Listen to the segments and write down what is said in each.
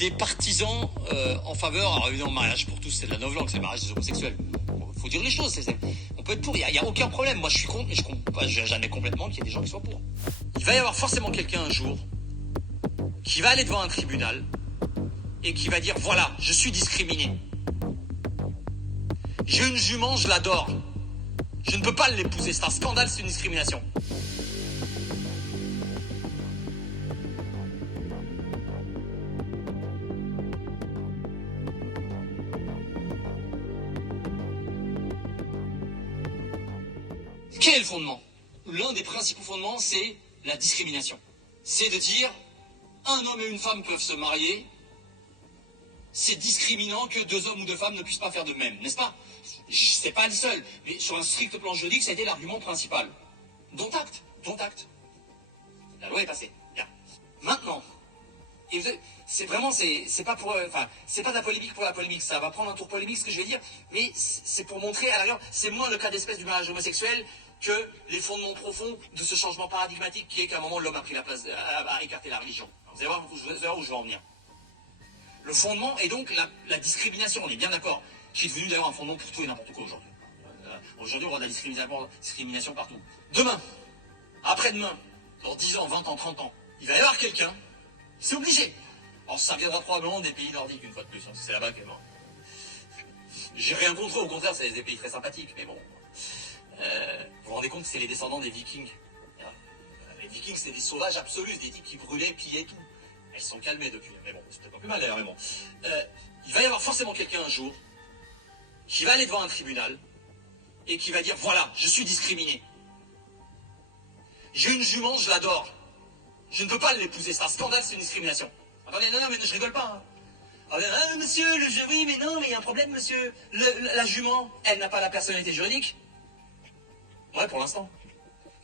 des partisans en faveur, alors évidemment, mariage pour tous, c'est de la novlangue, c'est le mariage des homosexuels. Faut dire les choses, on peut être pour, il n'y a aucun problème. Moi je suis contre, mais je comprends jamais complètement qu'il y ait des gens qui soient pour. Il va y avoir forcément quelqu'un un jour qui va aller devant un tribunal et qui va dire voilà, je suis discriminé. J'ai une jument, je l'adore. Je ne peux pas l'épouser, c'est un scandale, c'est une discrimination. Quel est le fondement? L'un des principaux fondements, c'est la discrimination. C'est de dire, un homme et une femme peuvent se marier, c'est discriminant que deux hommes ou deux femmes ne puissent pas faire de même, n'est-ce pas? C'est pas le seul, mais sur un strict plan juridique, ça a été l'argument principal. Dont acte. La loi est passée. Bien. Maintenant, et c'est vraiment, c'est pas pour, c'est pas de la polémique pour la polémique, ça va prendre un tour polémique ce que je vais dire, mais c'est pour montrer, à l'arrière, c'est moins le cas d'espèce du mariage homosexuel que les fondements profonds de ce changement paradigmatique qui est qu'à un moment l'homme a pris la place, a écarté la religion. Vous allez voir où je vais en venir. Le fondement est donc la discrimination, on est bien d'accord, qui est devenu d'ailleurs un fondement pour tout et n'importe quoi aujourd'hui. Aujourd'hui, on voit de la discrimination partout. Demain, après-demain, dans 10 ans, 20 ans, 30 ans, il va y avoir quelqu'un, c'est obligé. Alors ça viendra probablement des pays nordiques une fois de plus, parce que c'est là-bas qu'elle est morte. J'ai rien contre eux, au contraire, c'est des pays très sympathiques, mais bon. Vous vous rendez compte que c'est les descendants des Vikings. Les Vikings, c'est des sauvages absolus, des types qui brûlaient, pillaient tout. Elles se sont calmées depuis, mais bon, c'est peut-être pas plus mal d'ailleurs, mais bon. Il va y avoir forcément quelqu'un un jour qui va aller devant un tribunal et qui va dire voilà, je suis discriminé. J'ai une jument, je l'adore. Je ne peux pas l'épouser, c'est un scandale, c'est une discrimination. Attendez, non, mais je rigole pas. Monsieur, oui, mais non, mais il y a un problème, monsieur. La jument, elle n'a pas la personnalité juridique. Ouais, pour l'instant.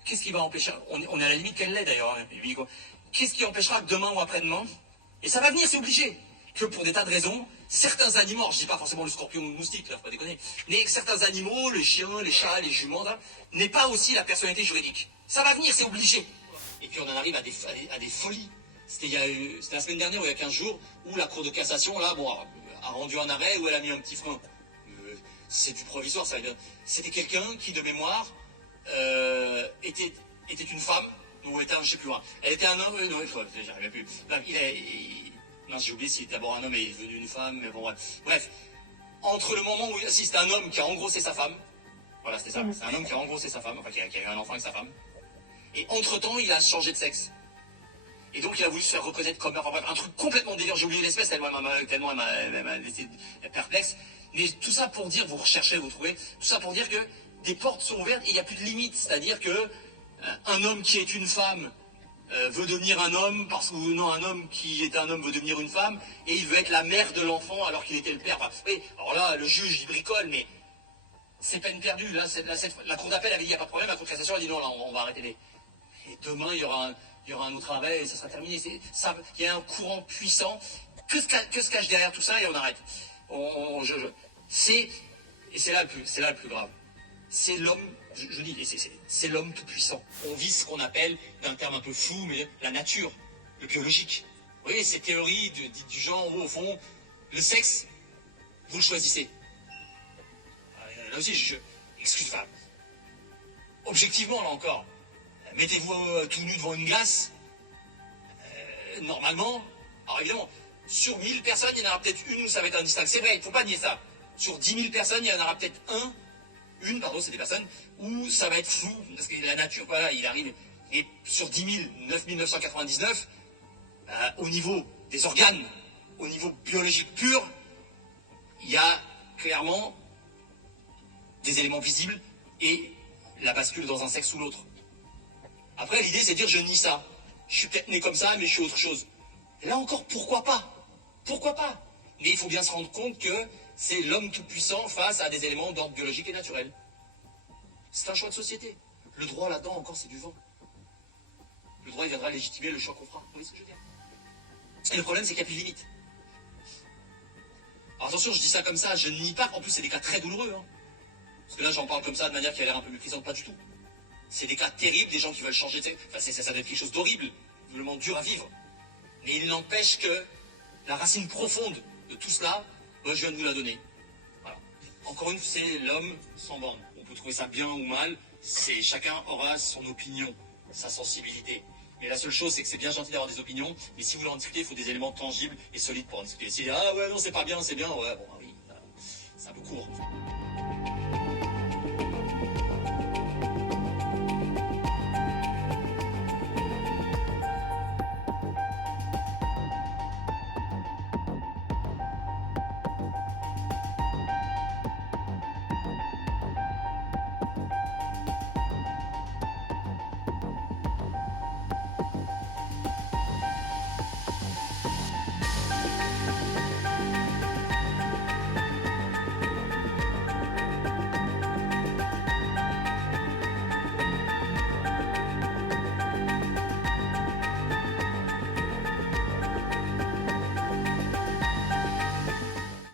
Qu'est-ce qui va empêcher, on est à la limite qu'elle l'est d'ailleurs. Qu'est-ce qui empêchera que demain ou après-demain, et ça va venir, c'est obligé, que pour des tas de raisons, certains animaux, alors je dis pas forcément le scorpion ou le moustique, là, faut pas déconner, mais certains animaux, les chiens, les chats, les juments, n'aient pas aussi la personnalité juridique. Ça va venir, c'est obligé. Et puis on en arrive à des folies. C'était la semaine dernière, ou il y a 15 jours, où la Cour de cassation, là, a rendu un arrêt où elle a mis un petit frein. C'est du provisoire, ça. C'était quelqu'un qui, de mémoire, était une femme, ou était un, je sais plus, elle était un homme, non, j'arrivais plus. Non, j'ai oublié s'il était d'abord un homme et il est devenu une femme, mais bon, bref. Entre le moment où, si c'était un homme qui a engrossé sa femme, voilà, c'était ça, c'est un homme qui a engrossé sa femme, enfin, qui a eu un enfant avec sa femme, et entre-temps, il a changé de sexe. Et donc, il a voulu se faire reconnaître comme, enfin, bref, un truc complètement délire, j'ai oublié l'espèce, tellement elle m'a laissé perplexe. Mais tout ça pour dire, vous recherchez, vous trouvez, tout ça pour dire que des portes sont ouvertes et il n'y a plus de limite. C'est-à-dire que un homme qui est une femme veut devenir un homme, parce que non, un homme qui est un homme veut devenir une femme, et il veut être la mère de l'enfant alors qu'il était le père. Enfin, oui, alors là, le juge, il bricole, mais c'est peine perdue. Là, la cour d'appel avait dit, il n'y a pas de problème, la cour de cassation a dit non, là, on va arrêter les... Et demain, il y aura un autre arrêt et ça sera terminé. Il y a un courant puissant. Que se cache derrière tout ça et on arrête. C'est là le plus grave. C'est l'homme, je dis, c'est l'homme tout puissant. On vit ce qu'on appelle, d'un terme un peu fou, mais la nature, le biologique. Vous voyez, ces théories du genre où, au fond, le sexe, vous le choisissez. Là aussi, objectivement, là encore, mettez-vous tout nu devant une glace, normalement, alors évidemment, sur 1000 personnes, il y en aura peut-être une où ça va être indistinct. C'est vrai, il ne faut pas nier ça. Sur 10 000 personnes, il y en aura peut-être c'est des personnes où ça va être flou, parce que la nature, voilà, il arrive. Et sur 10 000, 9 999, au niveau des organes, au niveau biologique pur, il y a clairement des éléments visibles et la bascule dans un sexe ou l'autre. Après, l'idée, c'est de dire, je nie ça. Je suis peut-être né comme ça, mais je suis autre chose. Et là encore, pourquoi pas? Pourquoi pas? Mais il faut bien se rendre compte que c'est l'homme tout-puissant face à des éléments d'ordre biologique et naturel. C'est un choix de société. Le droit, là-dedans, encore, c'est du vent. Le droit, il viendra légitimer le choix qu'on fera. Vous voyez ce que je veux dire? Et le problème, c'est qu'il n'y a plus de limite. Alors attention, je dis ça comme ça, je ne nie pas qu'en plus, c'est des cas très douloureux. Parce que là, j'en parle comme ça, de manière qui a l'air un peu méprisante, pas du tout. C'est des cas terribles, des gens qui veulent changer de sexe. Enfin, ça doit être quelque chose d'horrible, vraiment dur à vivre. Mais il n'empêche que la racine profonde de tout cela, moi, je viens de vous la donner. Voilà. Encore une fois, c'est l'homme sans borne. On peut trouver ça bien ou mal, chacun aura son opinion, sa sensibilité. Mais la seule chose, c'est que c'est bien gentil d'avoir des opinions, mais si vous voulez en discuter, il faut des éléments tangibles et solides pour en discuter. Si ah ouais, non, c'est pas bien, c'est bien, ouais, bon, ah oui, c'est un peu court.